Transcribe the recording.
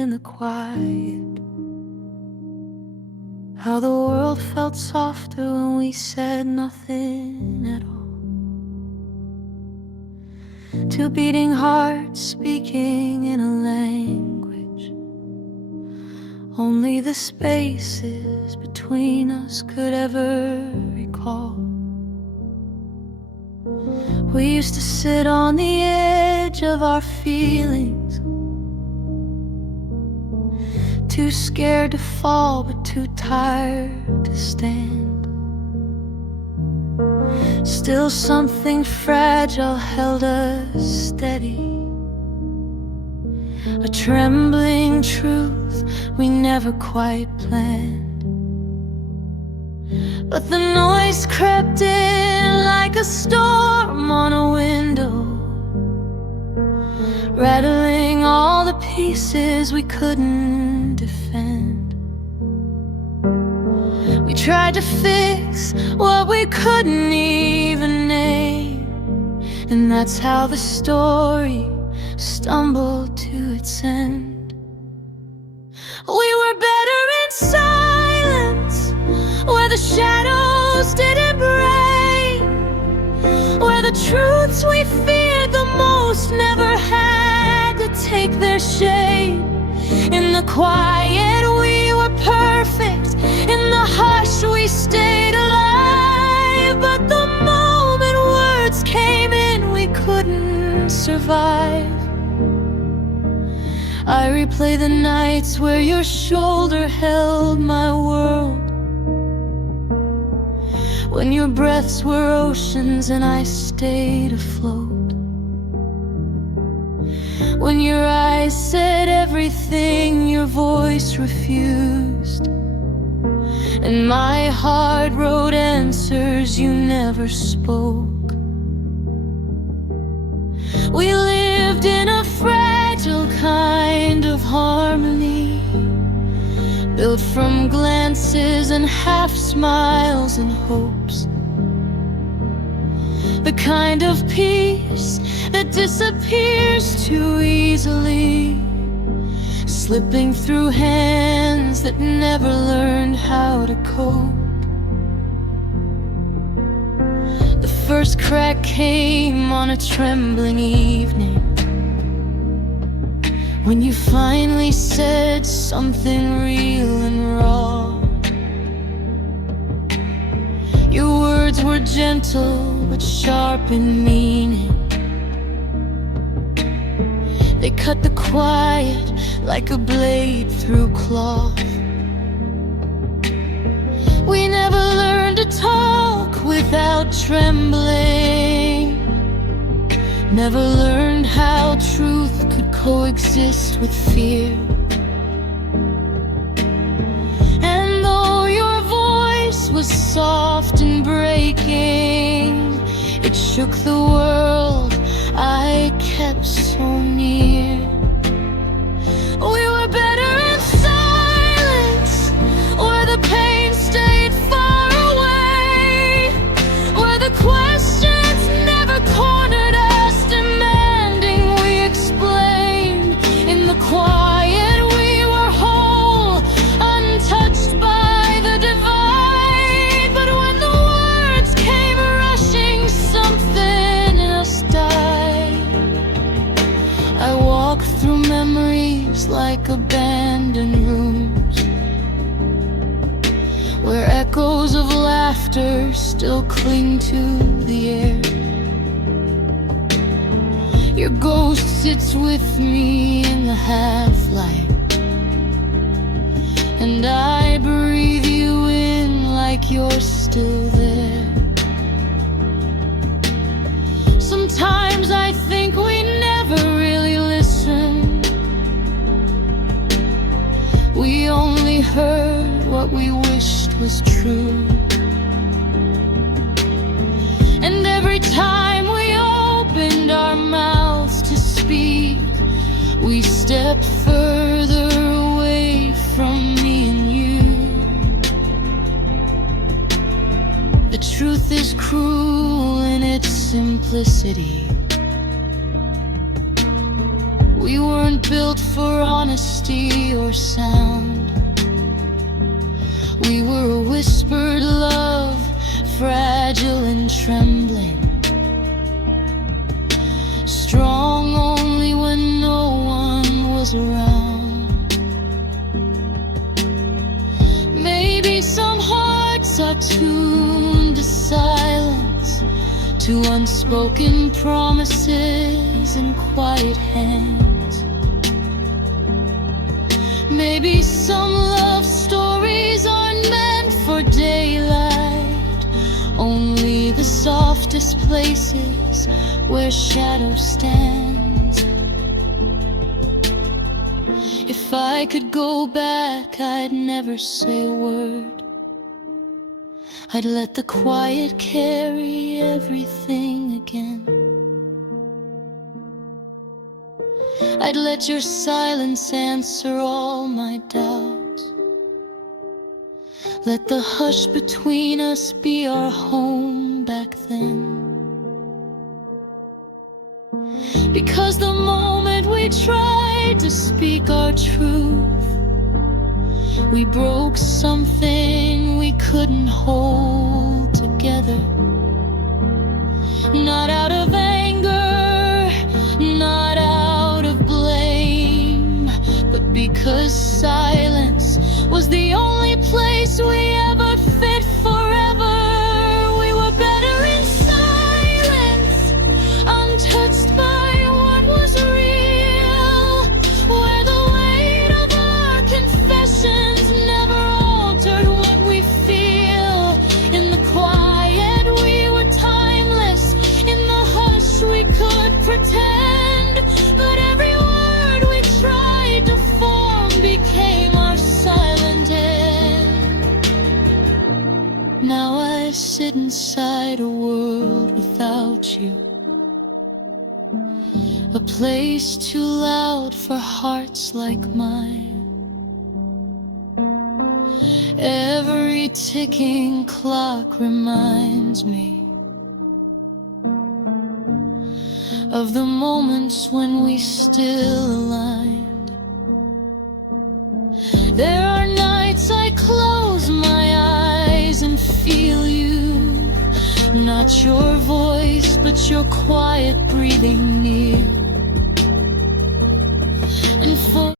in the quiet. How the world felt softer when we said nothing at all. Two beating hearts speaking in a language only the spaces between us could ever recall. We used to sit on the edge of our feelings, too scared to fall but too tired to stand. Still something fragile held us steady, a trembling truth we never quite planned. But the noise crept in like a storm on a window, rattling all the pieces we couldn't defend. We tried to fix what we couldn't even name, and that's how the story stumbled to its end. We were better in silence, where the shadows didn't break, where the truths we feared the most never had to take their shape. In the quiet we were perfect, in the hush we stayed alive. But the moment words came in, we couldn't survive. I replay the nights where your shoulder held my world, when your breaths were oceans and I stayed afloat, when your eyes said everything your voice refused, and my heart wrote answers you never spoke. We lived in a fragile kind of harmony, built from glances and half smiles and hopes, the kind of peace that disappears too easily, slipping through hands that never learned how to cope. The first crack came on a trembling evening, when you finally said something real and raw. Your words were gentle but sharp in meaning, they cut the quiet like a blade through cloth. We never learned to talk without trembling, never learned how truth could coexist with fear. And though your voice was soft and breaking, it shook the world I kept so near. We were better in silence, where the pain stayed far away, where the questions never cornered us, demanding we explain. In the quiet we were whole, untouched by the divide. But when the words came rushing, something in us died. I walk through memories like abandoned rooms, where echoes of laughter still cling to the air. Your ghost sits with me in the half-light, and I breathe you in like you're still there. Sometimes I think we never really listened, we only heard what we wished was true. And every time we opened our mouths to speak, we stepped further away from me and you. The truth is cruel in its simplicity. We weren't built for honesty or sound. We were a whispered love, fragile and trembling, strong only when no one was around. Maybe some hearts are tuned to silence, to unspoken promises and quiet hands. Maybe some love stories aren't meant for daylight, only the softest places where shadow stands. If I could go back, I'd never say a word. I'd let the quiet carry everything again. I'd let your silence answer all my doubts. Let the hush between us be our home back then. Because the moment we tried to speak our truth, we broke something we couldn't hold together. Not out of anger, not out of blame, but because silence was the only place we ever fit forever. We were better in silence, untouched by what was real, where the weight of our confessions never altered what we feel. In the quiet we were timeless, in the hush we could pretend, but every word we tried to form became our silent end. Now I sit inside a world without you, a place too loud for hearts like mine. Every ticking clock reminds me of the moments when we still aligned. There are nights I close my eyes and feel you, not your voice, but your quiet breathing near. And for